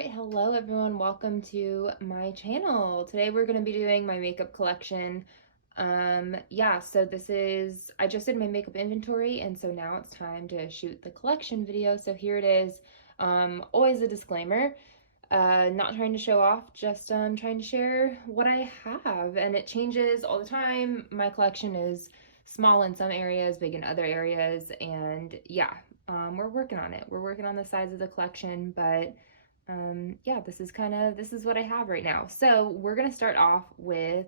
Alright, hello everyone, welcome to my channel. Today we're going to be doing my makeup collection. So I just did my makeup inventory, and so now it's time to shoot the collection video. So here it is. Always a disclaimer, not trying to show off, just trying to share what I have, and it changes all the time. My collection is small in some areas, big in other areas, and we're working on it. We're working on the size of the collection, but this is what I have right now. So we're gonna start off with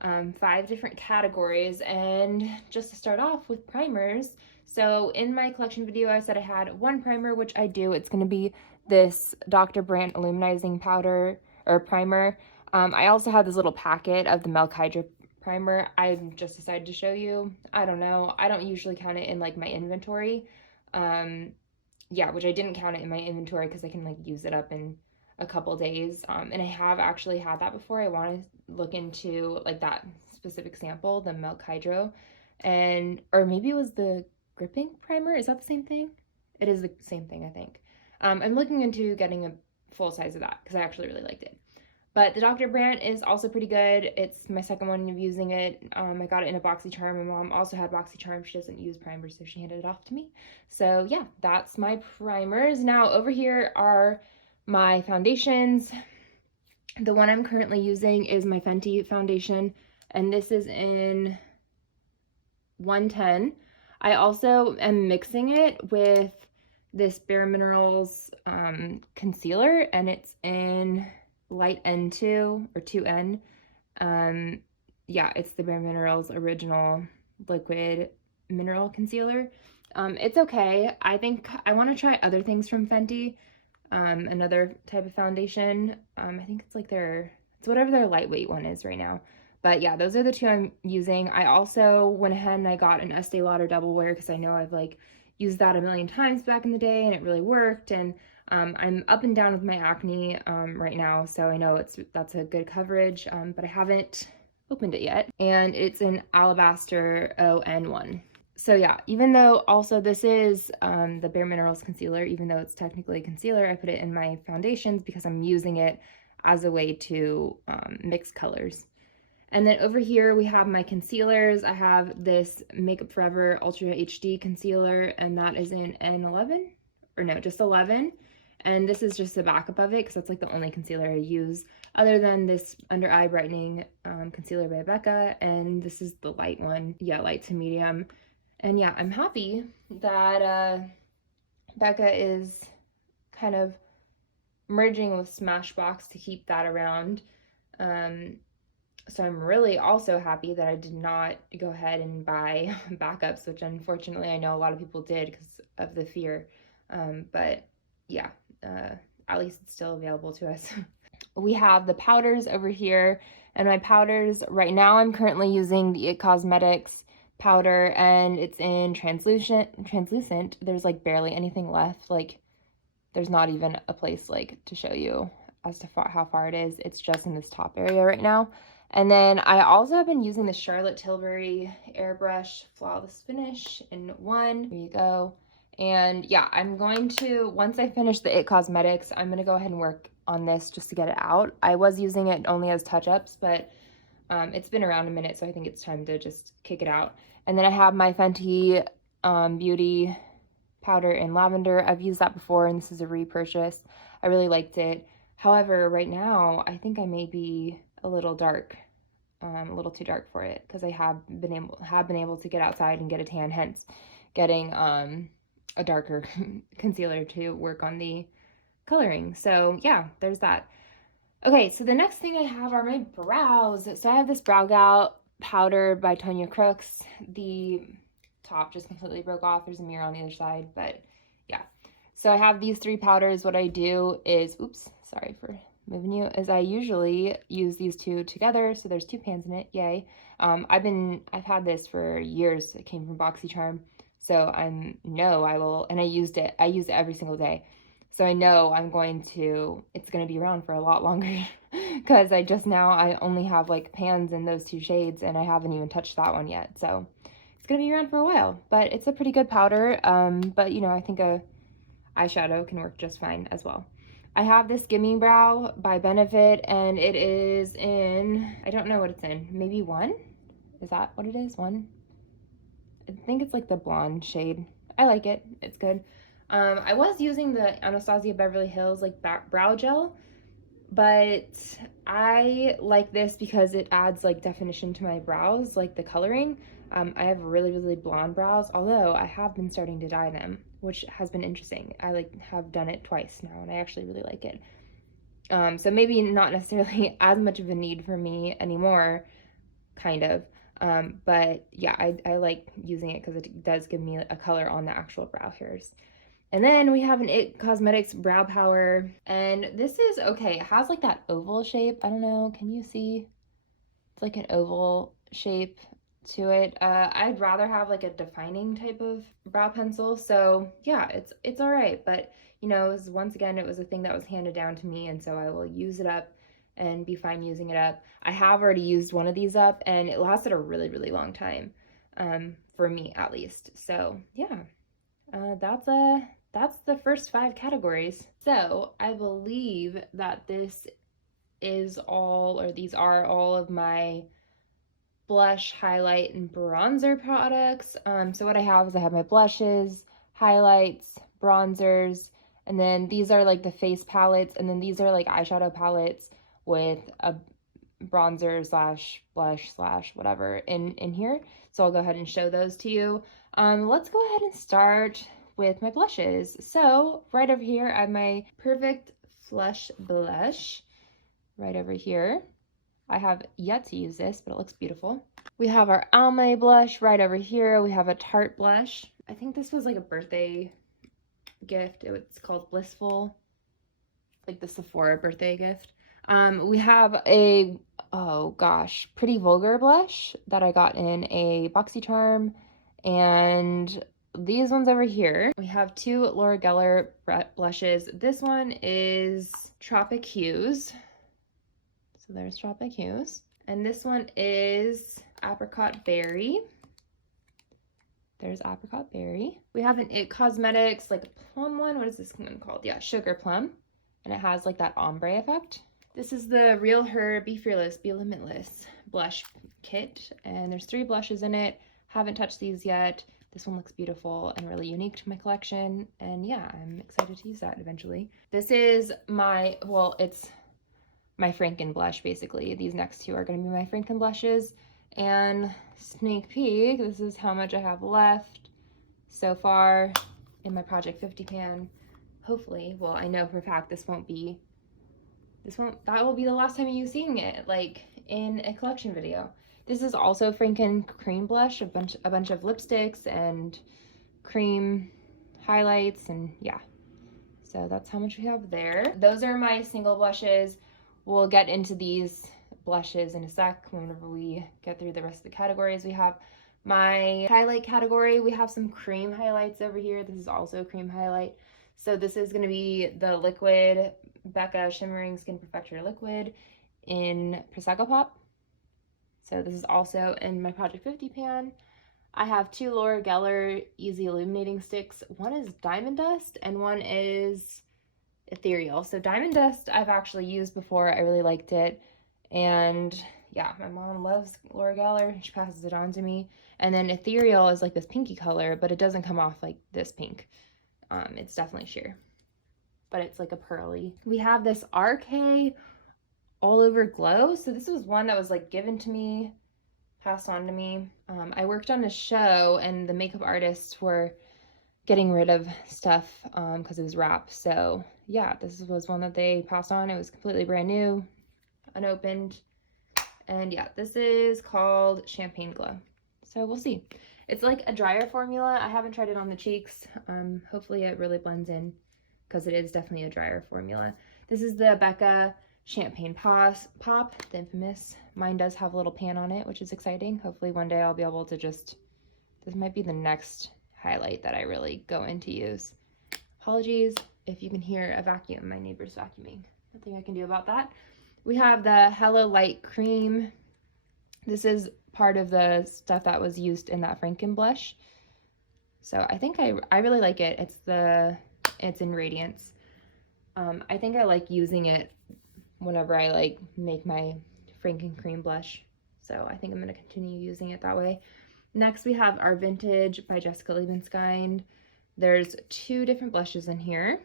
5 different categories, and just to start off with primers. So in my collection video, I said I had one primer, which I do. It's gonna be this Dr. Brandt Illuminizing Powder or Primer. I also have this little packet of the Milk Hydro Primer. I just decided to show you. I don't know. I don't usually count it in like my inventory. Which I didn't count it in my inventory because I can like use it up in a couple days. And I have actually had that before. I want to look into like that specific sample, the Milk Hydro, or maybe it was the Gripping Primer. Is that the same thing? It is the same thing, I think. I'm looking into getting a full size of that because I actually really liked it. But the Dr. Brandt is also pretty good. It's my second one of using it. I got it in a BoxyCharm. My mom also had BoxyCharm. She doesn't use primers, so she handed it off to me. So yeah, that's my primers. Now over here are my foundations. The one I'm currently using is my Fenty foundation, and this is in 110. I also am mixing it with this Bare Minerals concealer, and it's in light N2 or 2N. It's the Bare Minerals original liquid mineral concealer. It's okay. I think I want to try other things from Fenty. Another type of foundation. I think it's like it's whatever their lightweight one is right now. But yeah, those are the two I'm using. I also went ahead and I got an Estee Lauder Double Wear because I know I've like used that a million times back in the day and it really worked. And I'm up and down with my acne right now, so I know that's a good coverage, but I haven't opened it yet. And it's an Alabaster ON1. So yeah, even though also this is the Bare Minerals concealer, even though it's technically concealer, I put it in my foundations because I'm using it as a way to mix colors. And then over here we have my concealers. I have this Makeup Forever Ultra HD concealer, and that is in N11, or no, just 11. And this is just the backup of it because that's like the only concealer I use other than this under eye brightening concealer by Becca, and this is the light one, light to medium. And yeah, I'm happy that Becca is kind of merging with Smashbox to keep that around. So I'm really also happy that I did not go ahead and buy backups, which unfortunately I know a lot of people did because of the fear. But yeah, at least it's still available to us. We have the powders over here, and my powders right now I'm currently using the It Cosmetics powder, and it's in translucent. There's like barely anything left. Like there's not even a place like to show you as to how far it is. It's just in this top area right now. And then I also have been using the Charlotte Tilbury Airbrush Flawless Finish in 1. Here you go. And yeah, I'm going to, once I finish the It Cosmetics, I'm going to go ahead and work on this just to get it out. I was using it only as touch-ups, but it's been around a minute, so I think it's time to just kick it out. And then I have my Fenty Beauty powder in lavender. I've used that before, and this is a repurchase. I really liked it. However, right now, I think I may be a little dark, a little too dark for it, because I have been able to get outside and get a tan, hence getting a darker concealer to work on the coloring. So yeah, there's that. Okay, so the next thing I have are my brows. So I have this Brow Gal powder by Tonya Crooks. The top just completely broke off. There's a mirror on the other side, but yeah. So I have these 3 powders. What I do is, oops, sorry for moving you, is I usually use these 2 together. So there's 2 pans in it, yay. I've had this for years. It came from BoxyCharm. So I use it every single day. So I know it's going to be around for a lot longer because I only have like pans in those 2 shades, and I haven't even touched that one yet. So it's going to be around for a while, but it's a pretty good powder. But you know, I think a eyeshadow can work just fine as well. I have this Gimme Brow by Benefit, and it is in, I don't know what it's in, maybe 1? Is that what it is? 1? I think it's like the blonde shade. I like it. It's good. I was using the Anastasia Beverly Hills like brow gel, but I like this because it adds like definition to my brows, like the coloring. I have really, really blonde brows, although I have been starting to dye them, which has been interesting. I like have done it twice now, and I actually really like it. So maybe not necessarily as much of a need for me anymore, kind of. But yeah, I like using it because it does give me a color on the actual brow hairs. And then we have an IT Cosmetics Brow Power, and this is okay. It has like that oval shape. I don't know, can you see? It's like an oval shape to it. I'd rather have like a defining type of brow pencil. So yeah, it's all right. But you know, once again, it was a thing that was handed down to me, and so I will use it up and be fine using it up. I have already used one of these up, and it lasted a really, really long time, for me at least. So yeah, that's the first 5 categories. So I believe that this is all, or these are all of my blush, highlight, and bronzer products. So what I have is I have my blushes, highlights, bronzers, and then these are like the face palettes, and then these are like eyeshadow palettes with a bronzer slash blush slash whatever in here. So I'll go ahead and show those to you. Let's go ahead and start with my blushes. So right over here, I have my Perfect Flush Blush right over here. I have yet to use this, but it looks beautiful. We have our Almay blush right over here. We have a Tarte blush. I think this was like a birthday gift. It's called Blissful, like the Sephora birthday gift. We have a, oh gosh, Pretty Vulgar blush that I got in a BoxyCharm, and these ones over here. We have 2 Laura Geller blushes. This one is Tropic Hues. So there's Tropic Hues. And this one is Apricot Berry. There's Apricot Berry. We have an IT Cosmetics, like a plum one. What is this one called? Yeah, Sugar Plum. And it has like that ombre effect. This is the Real Her Be Fearless, Be Limitless blush kit. And there's 3 blushes in it. Haven't touched these yet. This one looks beautiful and really unique to my collection. And yeah, I'm excited to use that eventually. This is my, well, it's my Franken blush, basically. These next 2 are going to be my Franken blushes. And sneak peek, this is how much I have left so far in my Project 50 pan. Hopefully, well, I know for a fact that will be the last time you seeing it, like in a collection video. This is also Franken cream blush, a bunch of lipsticks and cream highlights, and yeah. So that's how much we have there. Those are my single blushes. We'll get into these blushes in a sec whenever we get through the rest of the categories. We have my highlight category. We have some cream highlights over here. This is also a cream highlight. So this is going to be the liquid Becca Shimmering Skin Perfector Liquid in Prosecco Pop. So this is also in my Project 50 pan. I have 2 Laura Geller Easy Illuminating Sticks. One is Diamond Dust and one is Ethereal. So Diamond Dust I've actually used before. I really liked it. And yeah, my mom loves Laura Geller. She passes it on to me. And then Ethereal is like this pinky color, but it doesn't come off like this pink. It's definitely sheer, but it's like a pearly. We have this RK All Over Glow. So this was one that was like given to me, passed on to me. I worked on a show and the makeup artists were getting rid of stuff because it was wrapped. So yeah, this was one that they passed on. It was completely brand new, unopened. And yeah, this is called Champagne Glow. So we'll see. It's like a drier formula. I haven't tried it on the cheeks. Hopefully it really blends in because it is definitely a drier formula. This is the Becca Champagne Pop, the infamous. Mine does have a little pan on it, which is exciting. Hopefully one day I'll be able to just, this might be the next highlight that I really go in to use. Apologies if you can hear a vacuum. My neighbor's vacuuming. Nothing I can do about that. We have the Hello Light Cream. This is part of the stuff that was used in that Franken blush. So I think I really like it. It's in Radiance. I think I like using it whenever I like make my Franken cream blush. So I think I'm going to continue using it that way. Next we have our Vintage by Jessica Liebenskind. There's 2 different blushes in here,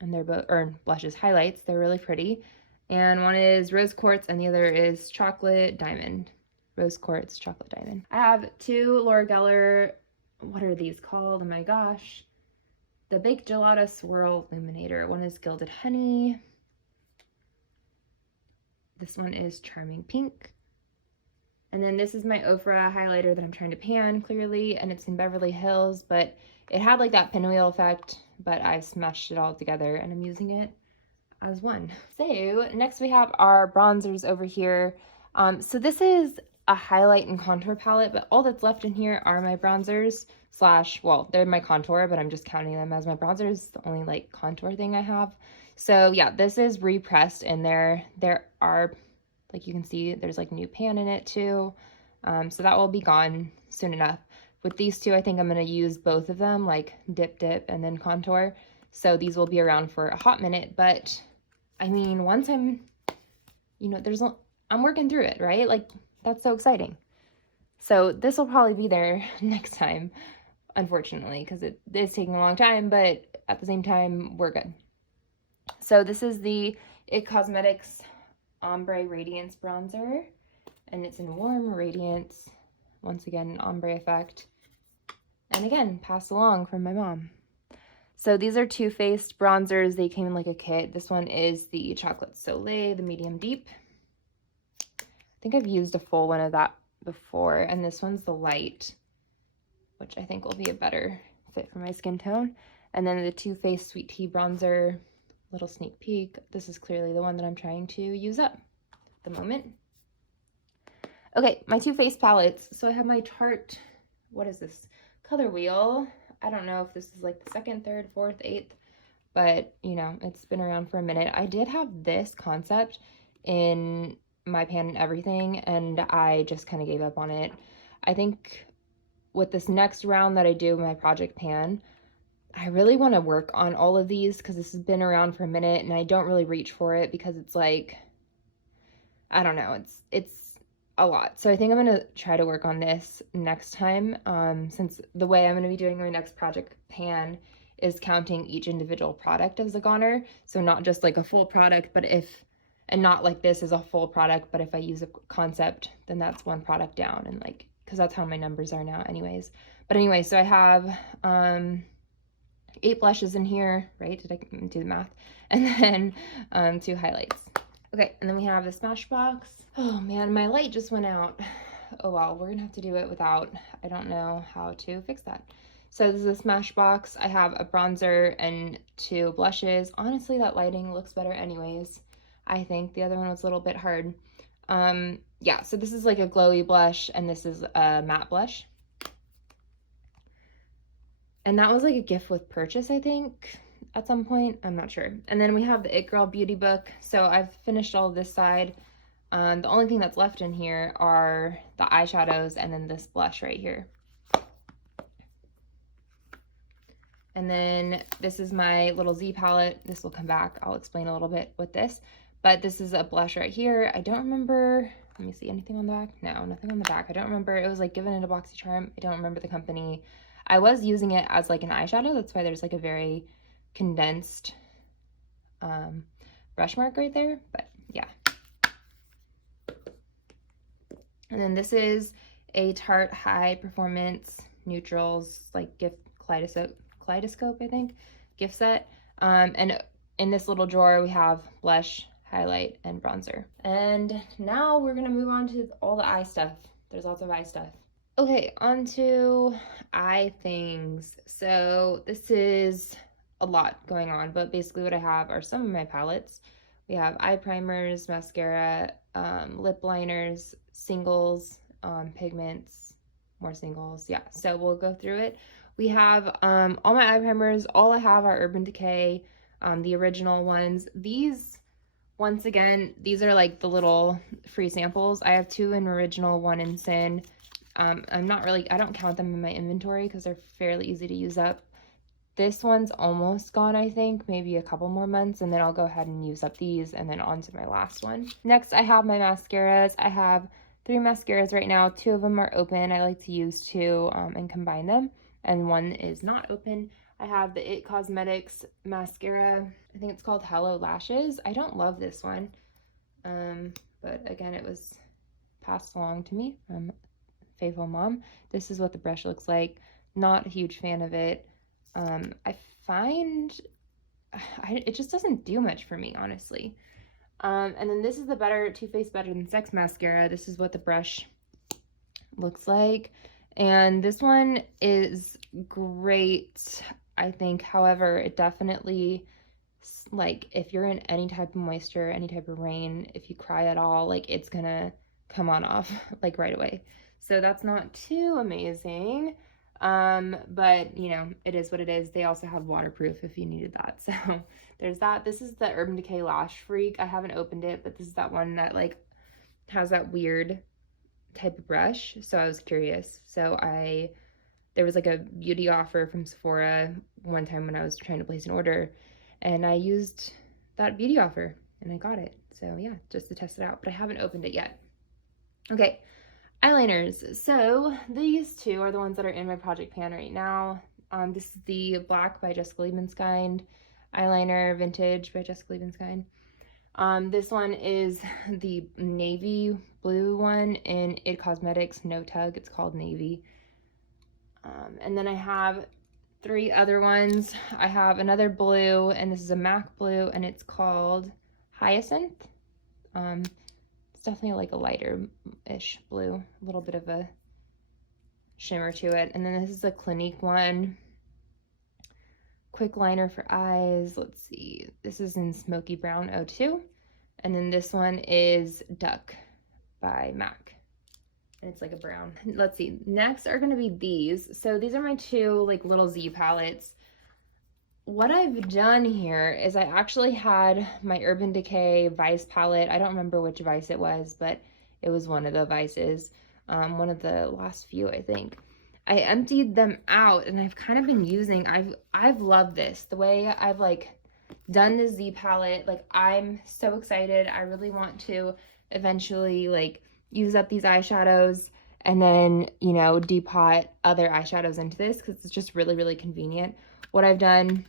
and they're both, or blushes, highlights. They're really pretty. And one is Rose Quartz and the other is Chocolate Diamond. Rose Quartz, Chocolate Diamond. I have 2 Laura Geller, what are these called? Oh my gosh. The Baked Gelato Swirl Illuminator. One is Gilded Honey. This one is Charming Pink. And then this is my Ofra highlighter that I'm trying to pan clearly, and it's in Beverly Hills, but it had like that pinwheel effect, but I smashed it all together and I'm using it as one. So next we have our bronzers over here. So this is a highlight and contour palette, but all that's left in here are my bronzers slash, well, they're my contour, but I'm just counting them as my bronzers, the only like contour thing I have. So yeah, this is repressed in there. There are, like you can see, there's like new pan in it too. So that will be gone soon enough. With these 2, I think I'm going to use both of them, like dip, and then contour. So these will be around for a hot minute, but I mean, once I'm, you know, I'm working through it, right? Like, that's so exciting. So this will probably be there next time, unfortunately, because it is taking a long time, but at the same time, we're good. So this is the IT Cosmetics Ombre Radiance Bronzer, and it's in Warm Radiance. Once again, an ombre effect. And again, passed along from my mom. So these are Too Faced bronzers. They came in like a kit. This one is the Chocolate Soleil, the medium deep. I think I've used a full one of that before. And this one's the light, which I think will be a better fit for my skin tone. And then the Too Faced Sweet Tea Bronzer, little sneak peek. This is clearly the one that I'm trying to use up at the moment. Okay, my Too Faced palettes. So I have my Tarte, what is this? Color Wheel. I don't know if this is like the 2nd, 3rd, 4th, 8th, but you know, it's been around for a minute. I did have this concept in my pan and everything, and I just kind of gave up on it. I think with this next round that I do my project pan, I really want to work on all of these because this has been around for a minute and I don't really reach for it because it's like, I don't know, it's a lot. So I think I'm going to try to work on this next time, since the way I'm going to be doing my next project pan is counting each individual product as a goner. So not just like a full product, but and not like this is a full product, but if I use a concept, then that's 1 product down, and like, because that's how my numbers are now anyways. But anyway, so I have 8 blushes in here, right? Did I do the math? And then 2 highlights. Okay, and then we have the Smashbox. Oh man, my light just went out. Oh well, we're gonna have to do it without. I don't know how to fix that. So this is a Smashbox. I have a bronzer and 2 blushes. Honestly, that lighting looks better anyways. I think the other one was a little bit hard. Yeah, so this is like a glowy blush, and this is a matte blush. And that was like a gift with purchase, I think, at some point. I'm not sure. And then we have the It Girl Beauty Book. So I've finished all of this side. The only thing that's left in here are the eyeshadows and then this blush right here. And then this is my little Z palette. This will come back. I'll explain a little bit with this. But this is a blush right here. I don't remember, let me see, anything on the back? No, nothing on the back. I don't remember. It was like given in a BoxyCharm. I don't remember the company. I was using it as like an eyeshadow. That's why there's like a very condensed brush mark right there. But yeah. And then this is a Tarte High Performance Neutrals like gift kaleidoscope, I think, gift set. And in this little drawer we have blush, highlight, and bronzer. And now we're gonna move on to all the eye stuff. There's lots of eye stuff. Okay, on to eye things. So this is a lot going on, but basically what I have are some of my palettes. We have eye primers, mascara, lip liners, singles, pigments, more singles. Yeah, so we'll go through it. We have all my eye primers. All I have are Urban Decay, the original ones. These, once again, these are like the little free samples. I have 2 in original, 1 in Sin. I don't count them in my inventory because they're fairly easy to use up. this one's almost gone, I think, maybe a couple more months, and then I'll go ahead and use up these and then on to my last one. Next, I have my mascaras. I have 3 mascaras right now. 2 of them are open. I like to use 2 and combine them, and 1 is not open. I have the It Cosmetics mascara. I think it's called Hello Lashes. I don't love this one, but again, it was passed along to me from Faithful Mom. This is what the brush looks like. Not a huge fan of it. I find it just doesn't do much for me, honestly. And then this is the Too Faced Better Than Sex mascara. This is what the brush looks like. And this one is great, I think. However, it definitely, like, if you're in any type of moisture, any type of rain, if you cry at all, like, it's gonna come on off, like, right away. So that's not too amazing. But you know, it is what it is. They also have waterproof if you needed that. So there's that. This is the Urban Decay Lash Freak. I haven't opened it, but this is that one that like has that weird type of brush. So I was curious. So there was like a beauty offer from Sephora one time when I was trying to place an order, and I used that beauty offer and I got it. So yeah, just to test it out, but I haven't opened it yet. Okay. Eyeliners. So these 2 are the ones that are in my project pan right now. This is the Black by Jessica Liebenskind eyeliner, Vintage by Jessica Liebenskind. This one is the navy blue one in It Cosmetics No Tug. It's called Navy. And then I have 3 other ones. I have another blue, and this is a MAC blue, and it's called Hyacinth. It's definitely like a lighter-ish blue, a little bit of a shimmer to it. And then this is a Clinique one. Quick liner for eyes. Let's see. This is in Smoky Brown 02. And then this one is Duck by MAC. And it's like a brown. Let's see. Next are going to be these. So these are my 2 like little Z palettes. What I've done here is I actually had my Urban Decay Vice palette. I don't remember which Vice it was, but it was one of the Vices. One of the last few, I think. I emptied them out, and I've kind of been using, I've loved this. The way I've like done the Z palette, like I'm so excited. I really want to eventually like use up these eyeshadows and then, you know, depot other eyeshadows into this because it's just really, really convenient. What I've done,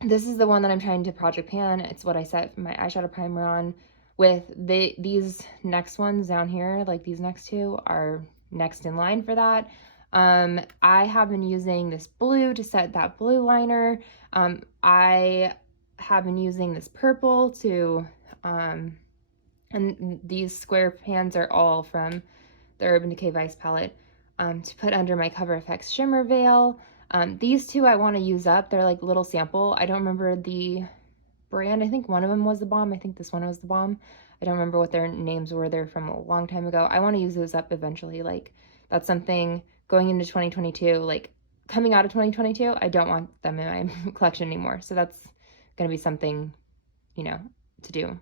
this is the one that I'm trying to project pan. It's what I set my eyeshadow primer on with. These next ones down here, like these next 2 are next in line for that. I have been using this blue to set that blue liner. I have been using this purple to, and these square pans are all from the Urban Decay Vice palette, to put under my Cover FX shimmer veil. These 2 I want to use up. They're like little sample. I don't remember the brand. I think one of them was the Bomb. I think this one was the Bomb. I don't remember what their names were. They're from a long time ago. I want to use those up eventually. Like, that's something going into 2022, like coming out of 2022, I don't want them in my collection anymore. So that's going to be something, you know, to do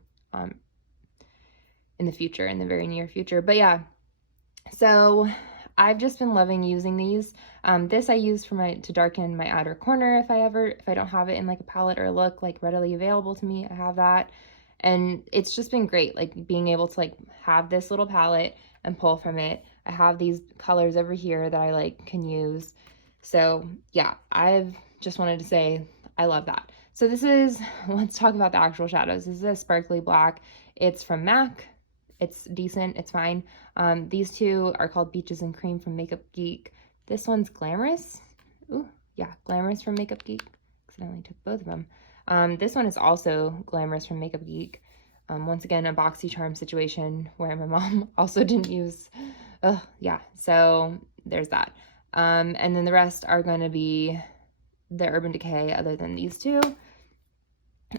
in the future, in the very near future. But yeah, so I've just been loving using these. This I use for to darken my outer corner if I don't have it in like a palette or a look like readily available to me. I have that, and it's just been great, like being able to like have this little palette and pull from it. I have these colors over here that I like can use. So yeah, I've just wanted to say I love that. So this is, let's talk about the actual shadows. This is a sparkly black. It's from MAC. It's decent. It's fine. These 2 are called Beaches and Cream from Makeup Geek. This one's Glamorous. Ooh, yeah, Glamorous from Makeup Geek. Accidentally took both of them. This one is also Glamorous from Makeup Geek. Once again, a BoxyCharm situation where my mom also didn't use. Yeah, so there's that. And then the rest are going to be the Urban Decay other than these 2.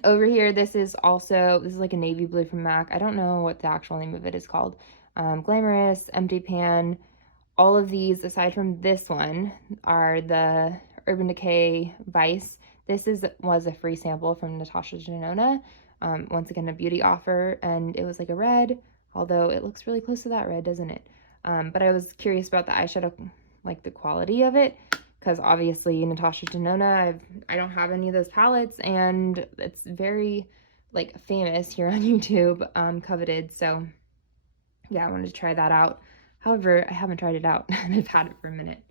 Over here, this is like a navy blue from MAC. I don't know what the actual name of it is called. Glamorous, Empty Pan. All of these, aside from this one, are the Urban Decay Vice. This was a free sample from Natasha Denona. Once again, a beauty offer, and it was like a red, although it looks really close to that red, doesn't it? But I was curious about the eyeshadow, like the quality of it. because obviously Natasha Denona, I don't have any of those palettes, and it's very like famous here on YouTube, coveted. So yeah, I wanted to try that out. However, I haven't tried it out and I've had it for a minute.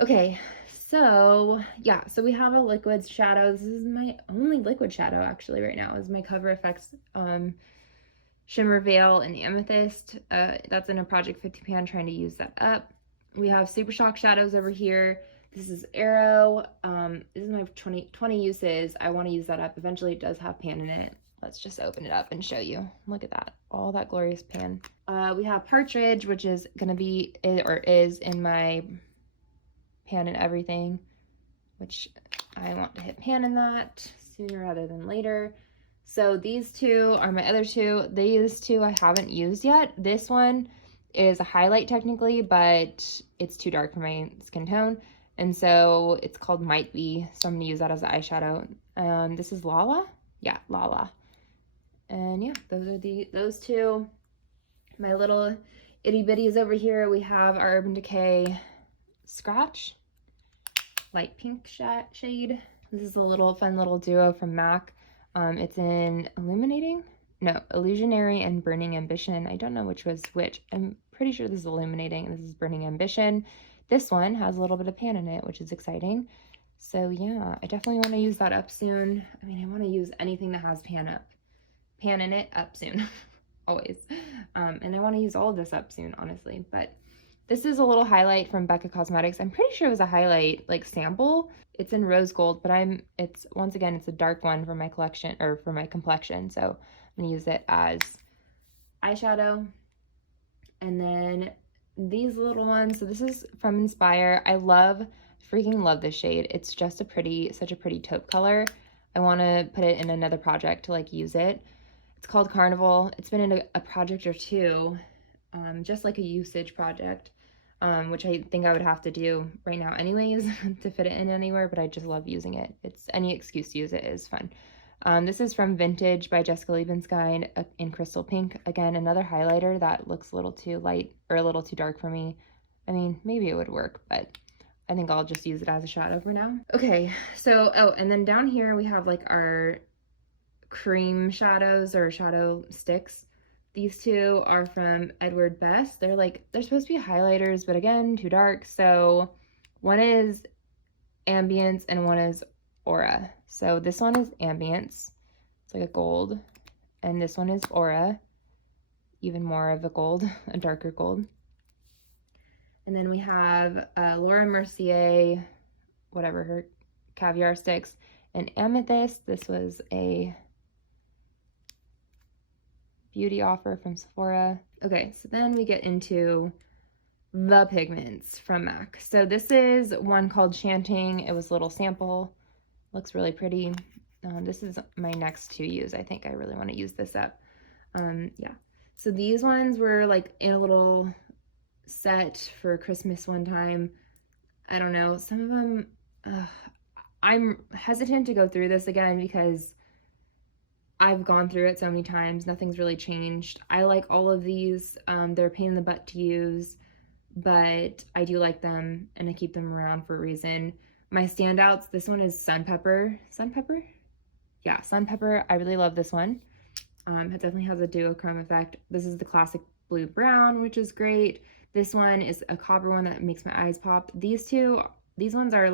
Okay, so yeah, so we have a liquid shadow. This is my only liquid shadow actually right now, is my Cover FX Shimmer Veil and Amethyst. That's in a Project 50 pan, trying to use that up. We have Super Shock shadows over here. This is Arrow. This is my 20 uses. I want to use that up. Eventually it does have pan in it. Let's just open it up and show you. Look at that, all that glorious pan. We have Partridge, which is gonna be, or is in my pan and everything, which I want to hit pan in that sooner rather than later. So these two are my other two. These two I haven't used yet. This one is a highlight technically, but it's too dark for my skin tone. And so it's called Might Be. So I'm gonna use that as an eyeshadow. This is Lala. Yeah, Lala. And yeah, those are those two. My little itty bitties over here. We have our Urban Decay Scratch, light pink shade. This is a little fun little duo from MAC. It's in Illusionary and Burning Ambition. I don't know which was which. I'm pretty sure this is Illuminating and this is Burning Ambition. This one has a little bit of pan in it, which is exciting. So yeah, I definitely want to use that up soon. I mean, I want to use anything that has pan in it up soon, always. And I want to use all of this up soon, honestly. But this is a little highlight from Becca Cosmetics. I'm pretty sure it was a highlight like sample. It's in rose gold, but it's once again, it's a dark one for my collection, or for my complexion. So I'm gonna use it as eyeshadow. And then these little ones, so this is from Inspire. I freaking love this shade. It's just such a pretty taupe color. I want to put it in another project to like use it. It's called Carnival. It's been in a project or two, just like a usage project, which I think I would have to do right now anyways to fit it in anywhere, but I just love using it. It's any excuse to use it is fun. This is from Vintage by Jessica Liebenstein in Crystal Pink. Again, another highlighter that looks a little too light or a little too dark for me. I mean, maybe it would work, but I think I'll just use it as a shadow for now. Okay, so, oh, and then down here we have like our cream shadows or shadow sticks. These two are from Edward Best. They're supposed to be highlighters, but again, too dark. So one is Ambience and one is Aura. So this one is Ambience. It's like a gold. And this one is Aura. Even more of a gold, a darker gold. And then we have Laura Mercier, whatever her caviar sticks, and Amethyst. This was a beauty offer from Sephora. Okay, so then we get into the pigments from MAC. So this is one called Chanting. It was a little sample. Looks really pretty. This is my next to use. I think I really want to use this up. Yeah. So these ones were like in a little set for Christmas one time. I don't know. Some of them, I'm hesitant to go through this again because I've gone through it so many times. Nothing's really changed. I like all of these. They're a pain in the butt to use, but I do like them and I keep them around for a reason. My standouts, this one is Sun Pepper. Sun Pepper? Yeah, Sun Pepper. I really love this one. It definitely has a duochrome effect. This is the classic blue brown, which is great. This one is a copper one that makes my eyes pop. These ones are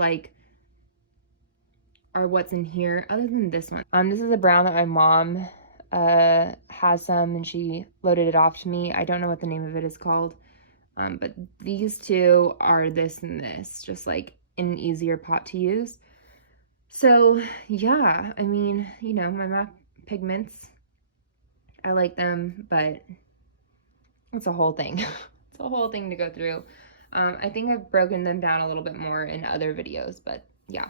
what's in here, other than this one. This is a brown that my mom has some, and she loaded it off to me. I don't know what the name of it is called, but these two are this and this, just like in an easier pot to use. So yeah, I mean, you know, my MAC pigments, I like them, but it's a whole thing. It's a whole thing to go through. I think I've broken them down a little bit more in other videos, but yeah.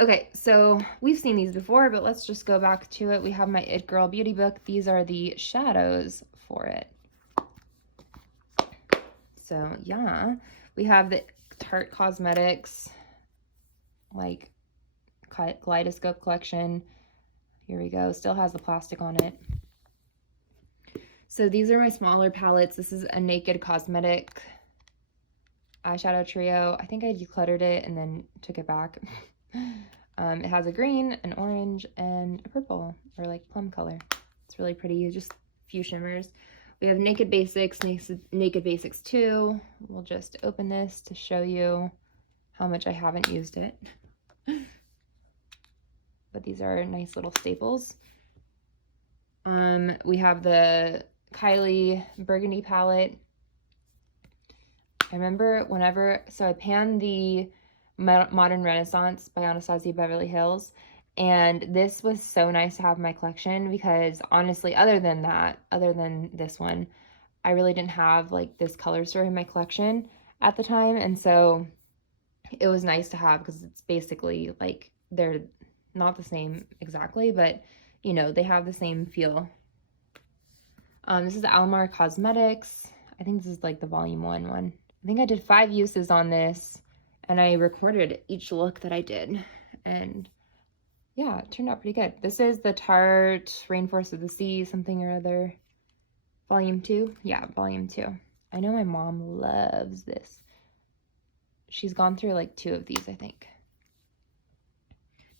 Okay, so we've seen these before, but let's just go back to it. We have my It Girl Beauty Book. These are the shadows for it. So yeah, we have the Tarte Cosmetics, like Kaleidoscope collection. Here we go. Still has the plastic on it. So these are my smaller palettes. This is a Naked Cosmetic eyeshadow trio. I think I decluttered it and then took it back. It has a green, an orange, and a purple, or like plum color. It's really pretty, just a few shimmers. We have Naked Basics, Naked Basics 2. We'll just open this to show you how much I haven't used it. But these are nice little staples. We have the Kylie Burgundy palette. I remember so I panned the Modern Renaissance by Anastasia Beverly Hills, and this was so nice to have in my collection because honestly, other than this one, I really didn't have like this color story in my collection at the time, and so it was nice to have because it's basically like they're not the same exactly, but you know, they have the same feel. This is Alamar Cosmetics. I think this is like the volume 1 one. I think I did 5 uses on this, and I recorded each look that I did, and yeah, it turned out pretty good. This is the Tarte Rainforest of the Sea something or other, volume 2. Yeah, volume 2. I know my mom loves this. She's gone through like 2 of these, I think.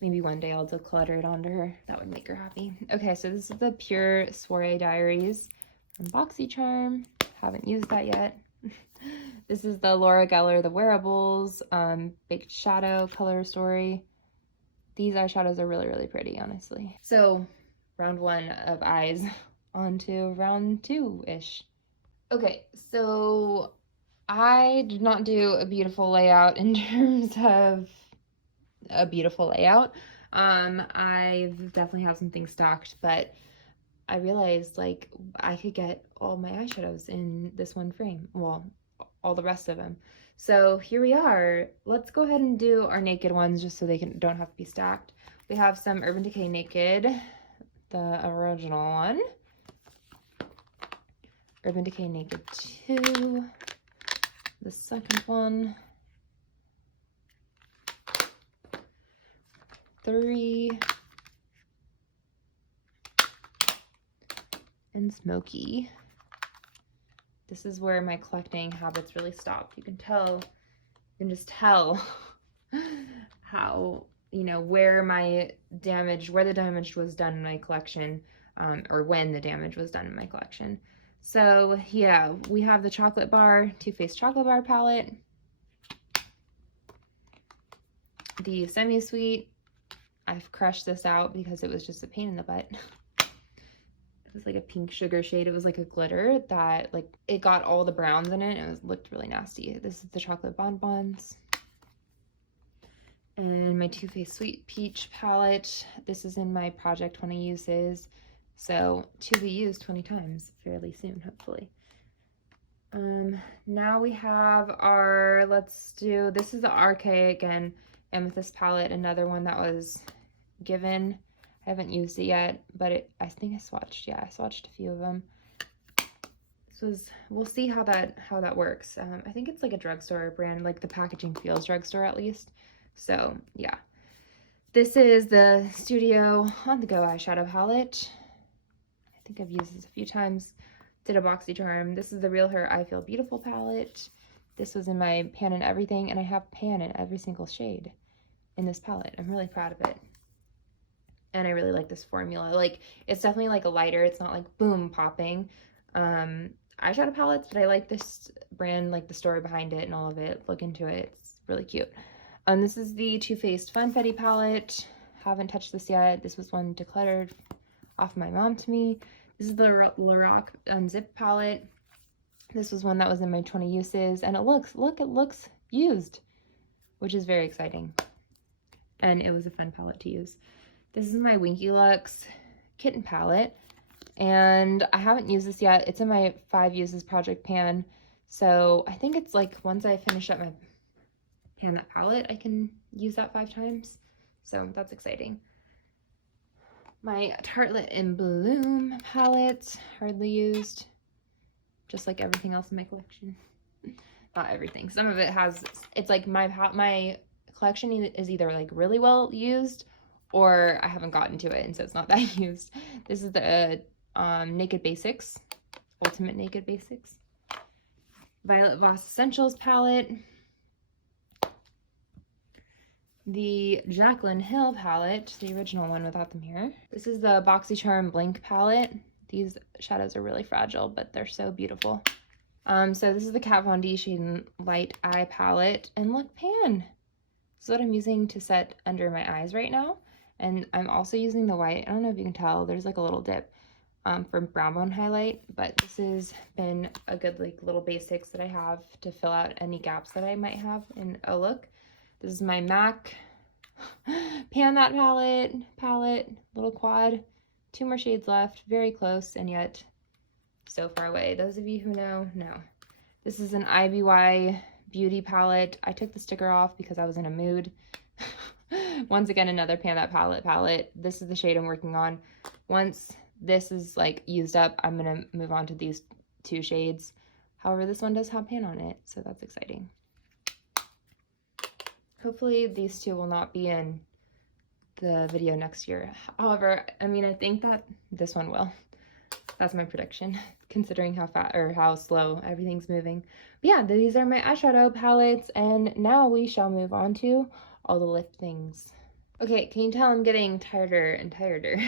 Maybe one day I'll declutter it onto her. That would make her happy. Okay, so this is the Pure Soiree Diaries from BoxyCharm. Haven't used that yet. This is the Laura Geller, the Wearables, Baked Shadow color story. These eyeshadows are really, really pretty, honestly. So, round 1 of eyes, on to round 2-ish. Okay, so I did not do a beautiful layout in terms of a beautiful layout. I definitely have some things stocked, but I realized like I could get all my eyeshadows in this one frame. Well, all the rest of them. So here we are. Let's go ahead and do our naked ones just so they don't have to be stacked. We have some Urban Decay Naked, the original one. Urban Decay Naked 2, the second one. 3, and Smoky. This is where my collecting habits really stopped. You can just tell how, you know, where the damage was done in my collection, or when the damage was done in my collection. So yeah, we have the Chocolate Bar, Too Faced Chocolate Bar palette, the Semi-Sweet. I've crushed this out because it was just a pain in the butt. It was like a pink sugar shade. It was like a glitter that like it got all the browns in it. It looked really nasty. This is the Chocolate Bonbons. And my Too Faced Sweet Peach palette. This is in my Project 20 Uses. So to be used 20 times fairly soon, hopefully. Now we have our, this is the RK again, Amethyst palette, another one that was given. I haven't used it yet, but I think I swatched. Yeah, I swatched a few of them. We'll see how that works. I think it's like a drugstore brand, like the packaging feels drugstore at least. So yeah, this is the Studio On The Go eyeshadow palette. I think I've used this a few times. Did a BoxyCharm. This is the Real Her I Feel Beautiful palette. This was in my pan and everything, and I have pan in every single shade in this palette. I'm really proud of it. And I really like this formula. Like, it's definitely like a lighter, it's not like boom popping eyeshadow palettes, but I like this brand, like the story behind it and all of it. Look into it, it's really cute. This is the Too Faced Funfetti palette. Haven't touched this yet. This was one decluttered off my mom to me. This is the Lorac Unzip palette. This was one that was in my 20 uses, and it looks used, which is very exciting. And it was a fun palette to use. This is my Winky Lux Kitten palette, and I haven't used this yet. It's in my 5 uses project pan, so I think it's like once I finish up my pan that palette, I can use that 5 times, so that's exciting. My Tartelette in Bloom palette, hardly used, just like everything else in my collection. Not everything. Some of it has, it's like my collection is either like really well used or I haven't gotten to it, and so it's not that used. This is the Naked Basics, Ultimate Naked Basics. Violet Voss Essentials palette. the Jaclyn Hill palette, the original one without the mirror. This is the BoxyCharm Blink palette. These shadows are really fragile, but they're so beautiful. So this is the Kat Von D Shade and Light Eye palette. And look, pan. This is what I'm using to set under my eyes right now. And I'm also using the white. I don't know if you can tell, there's like a little dip for brown bone highlight, but this has been a good like little basics that I have to fill out any gaps that I might have in a look. This is my MAC Pan That palette, little quad, 2 more shades left, very close and yet so far away. Those of you who know. This is an IBY Beauty palette. I took the sticker off because I was in a mood. Once again, another Pan That palette. This is the shade I'm working on. Once this is like used up, I'm gonna move on to these 2 shades. However, this one does have pan on it, so that's exciting. Hopefully these 2 will not be in the video next year. However, I mean, I think that this one will. That's my prediction, considering how fast or how slow everything's moving. But yeah, these are my eyeshadow palettes, and now we shall move on to all the lip things. Okay, can you tell I'm getting tireder and tireder?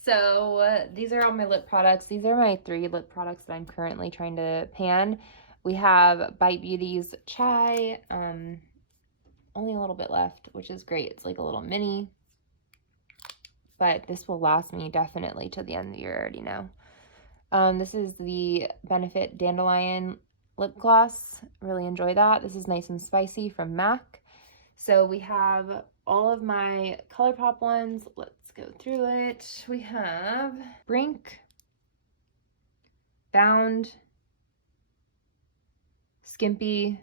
So these are all my lip products. These are my 3 lip products that I'm currently trying to pan. We have Bite Beauty's Chai, only a little bit left, which is great. It's like a little mini, but this will last me definitely to the end of the year, I already know. This is the Benefit Dandelion lip gloss. Really enjoy that. This is nice and spicy from MAC. So we have all of my ColourPop ones. Let's go through it. We have Brink, Bound, Skimpy,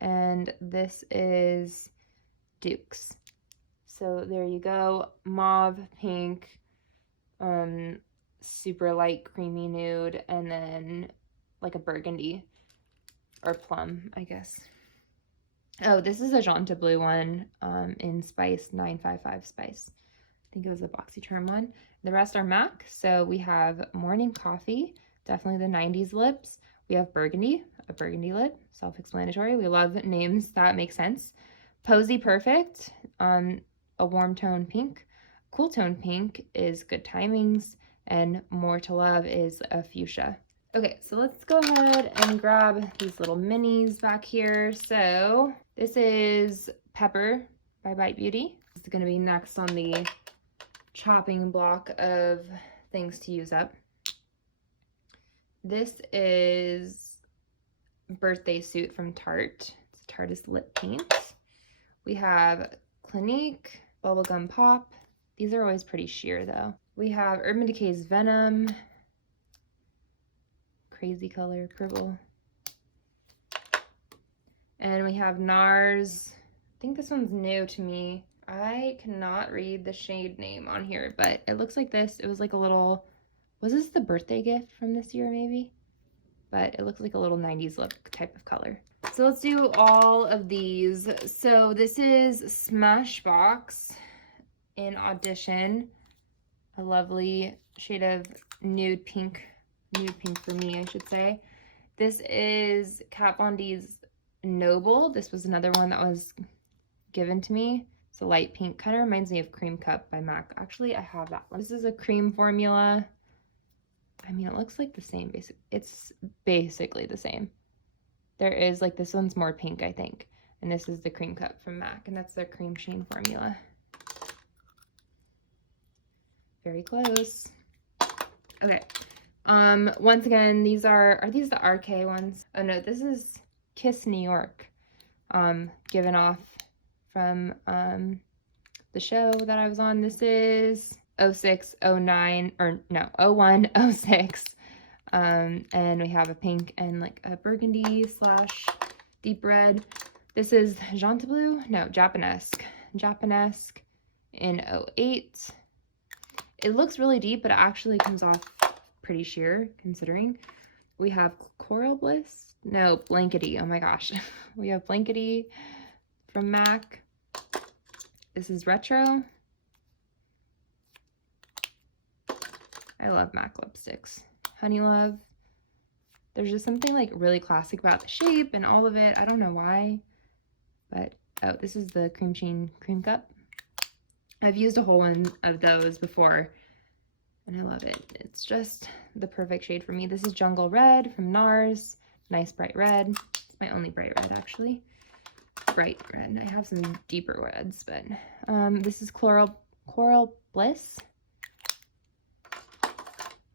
and this is Duke's. So there you go. Mauve, pink, super light creamy nude, and then like a burgundy or plum, I guess. Oh, this is a Janta Blue one in Spice 955 Spice. I think it was a BoxyCharm one. The rest are MAC. So we have Morning Coffee, definitely the 90s lips. We have Burgundy, a burgundy lip, self-explanatory. We love names that make sense. Posy Perfect, a warm tone pink. Cool tone pink is Good Timings, and More to Love is a fuchsia. Okay, so let's go ahead and grab these little minis back here. So this is Pepper by Bite Beauty. This is going to be next on the chopping block of things to use up. This is Birthday Suit from Tarte. It's Tarte's lip paint. We have Clinique, Bubblegum Pop. These are always pretty sheer though. We have Urban Decay's Venom, crazy color, purple. And we have NARS. I think this one's new to me. I cannot read the shade name on here, but it looks like this. It was like a little, was this the birthday gift from this year maybe? But it looks like a little 90s lip type of color. So let's do all of these. So this is Smashbox in Audition, a lovely shade of nude pink for me, I should say. This is Kat Von D's Noble. This was another one that was given to me. It's a light pink, kind of reminds me of Cream Cup by MAC. Actually, I have that one. This is a cream formula. I mean, it looks like the same, it's basically the same. There is like, this one's more pink, I think. And this is the Cream Cup from MAC, and that's their cream sheen formula. Very close. Okay. Once again, these are these the RK ones? Oh no, this is Kiss New York. Given off from the show that I was on. This is 06, 09, or no, 01, 06. And we have a pink and like a burgundy slash deep red. This is Janta Blue? No, Japanesque in 08. It looks really deep, but it actually comes off pretty sheer considering. We have Coral Bliss? No, Blankety. Oh my gosh. We have Blankety from MAC. This is Retro. I love MAC lipsticks. Honey Love. There's just something like really classic about the shape and all of it. I don't know why, but Oh, this is the Cream Sheen Cream Cup. I've used a whole one of those before, and I love it. It's just the perfect shade for me. This is Jungle Red from NARS. Nice bright red. It's my only bright red, actually. Bright red. I have some deeper reds, but this is Coral Bliss.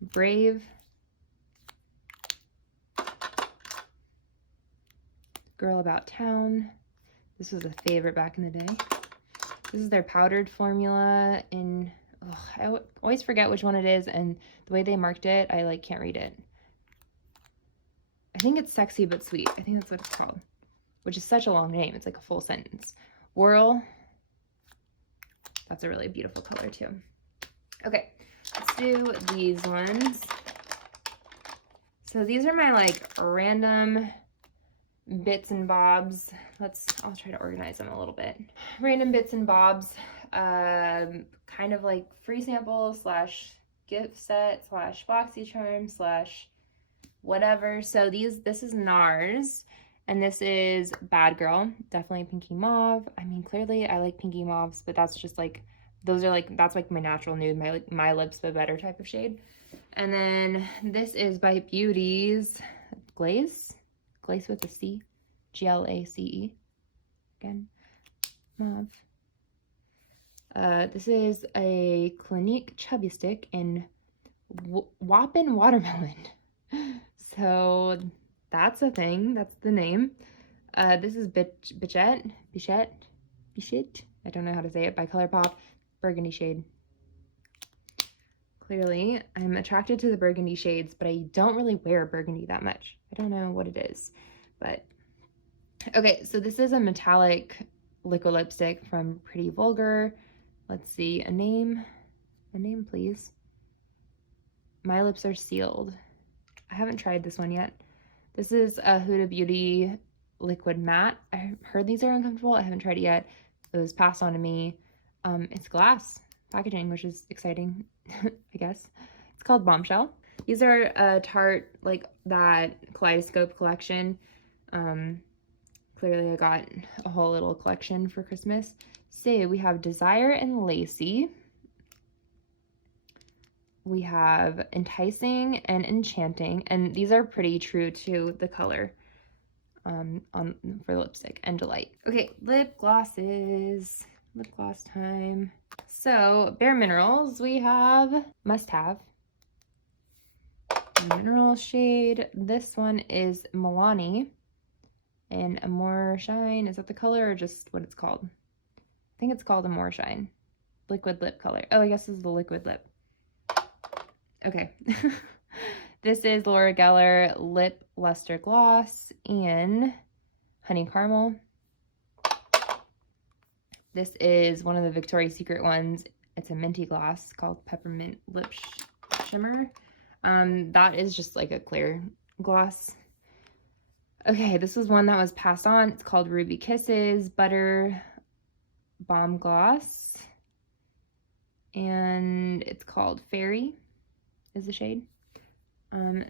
Brave. Girl About Town. This was a favorite back in the day. This is their powdered formula in, I always forget which one it is, and the way they marked it, I like can't read it. I think it's Sexy But Sweet. I think that's what it's called, which is such a long name. It's like a full sentence. Whirl. That's a really beautiful color too. Okay, let's do these ones. So these are my like random bits and bobs. I'll try to organize them a little bit. Random bits and bobs, kind of like free sample / gift set / BoxyCharm / whatever. So this is NARS, and this is Bad Girl, definitely pinky mauve. I mean, clearly I like pinky mauves, but that's just like, that's like my natural nude, my lips but better type of shade. And then this is by Beauty's Glaze with a C, GLACE, again, mauve. This is a Clinique Chubby Stick in Whoppin' Watermelon. So that's a thing, that's the name. This is Bichette, I don't know how to say it, by ColourPop, burgundy shade. Clearly, I'm attracted to the burgundy shades, but I don't really wear burgundy that much. I don't know what it is, but okay, so this is a metallic liquid lipstick from Pretty Vulgar. Let's see, a name please. My Lips Are Sealed. I haven't tried this one yet. This is a Huda Beauty liquid matte. I heard these are uncomfortable. I haven't tried it yet. It was passed on to me. It's glass packaging, which is exciting, I guess. It's called Bombshell. These are a Tarte, like that Kaleidoscope collection. Clearly I got a whole little collection for Christmas. So we have Desire and Lacy. We have Enticing and Enchanting, and these are pretty true to the color for lipstick, and Delight. Okay, lip glosses. Lip gloss time. So, Bare Minerals, we have Must Have. Mineral shade. This one is Milani in Amore Shine. Is that the color or just what it's called? I think it's called Amore Shine. Liquid lip color. Oh, I guess this is the liquid lip. Okay. This is Laura Geller Lip Luster Gloss in Honey Caramel. This is one of the Victoria's Secret ones. It's a minty gloss called Peppermint Lip Shimmer. That is just like a clear gloss. Okay, this was one that was passed on. It's called Ruby Kisses Butter Balm Gloss. And it's called Fairy is the shade.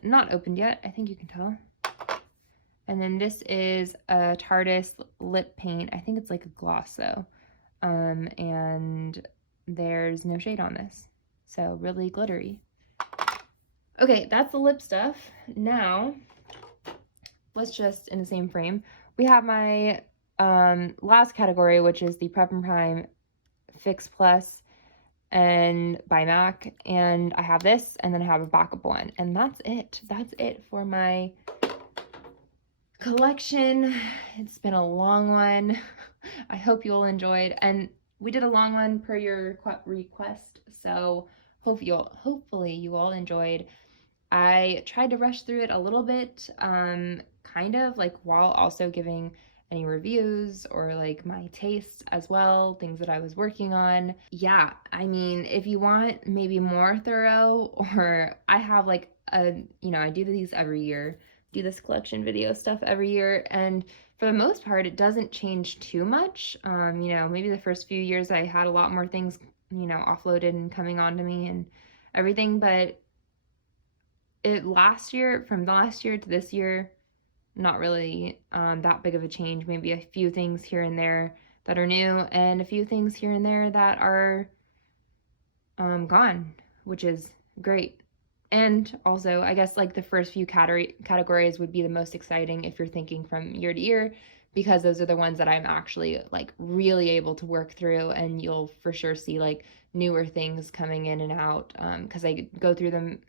Not opened yet, I think you can tell. And then this is a Tarte lip paint. I think it's like a gloss though. And there's no shade on this. So really glittery. Okay, that's the lip stuff. Now, let's just, in the same frame, we have my last category, which is the Prep and Prime Fix Plus and by MAC, and I have this, and then I have a backup one, and that's it. That's it for my collection. It's been a long one. I hope you all enjoyed, and we did a long one per your request, so hopefully you all enjoyed. I tried to rush through it a little bit, kind of like while also giving any reviews or like my tastes as well, things that I was working on. Yeah, I mean, if you want maybe more thorough, or I have like I do these every year, do this collection video stuff every year, and for the most part, it doesn't change too much. Maybe the first few years I had a lot more things, offloaded and coming onto me and everything, but from last year to this year, not really that big of a change, maybe a few things here and there. that are new, and a few things here and there that are gone, which is great. And also, I guess like the first few categories would be the most exciting if you're thinking from year to year, because those are the ones that I'm actually like really able to work through, and you'll for sure see like newer things coming in and out, because I go through them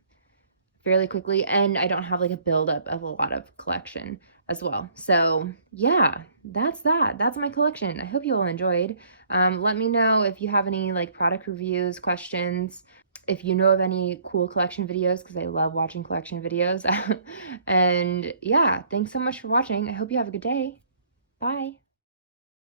fairly quickly, and I don't have like a buildup of a lot of collection as well. So yeah, that's my collection. I hope you all enjoyed. Let me know if you have any like product reviews, questions, if you know of any cool collection videos, because I love watching collection videos. And yeah, thanks so much for watching. I hope you have a good day. Bye.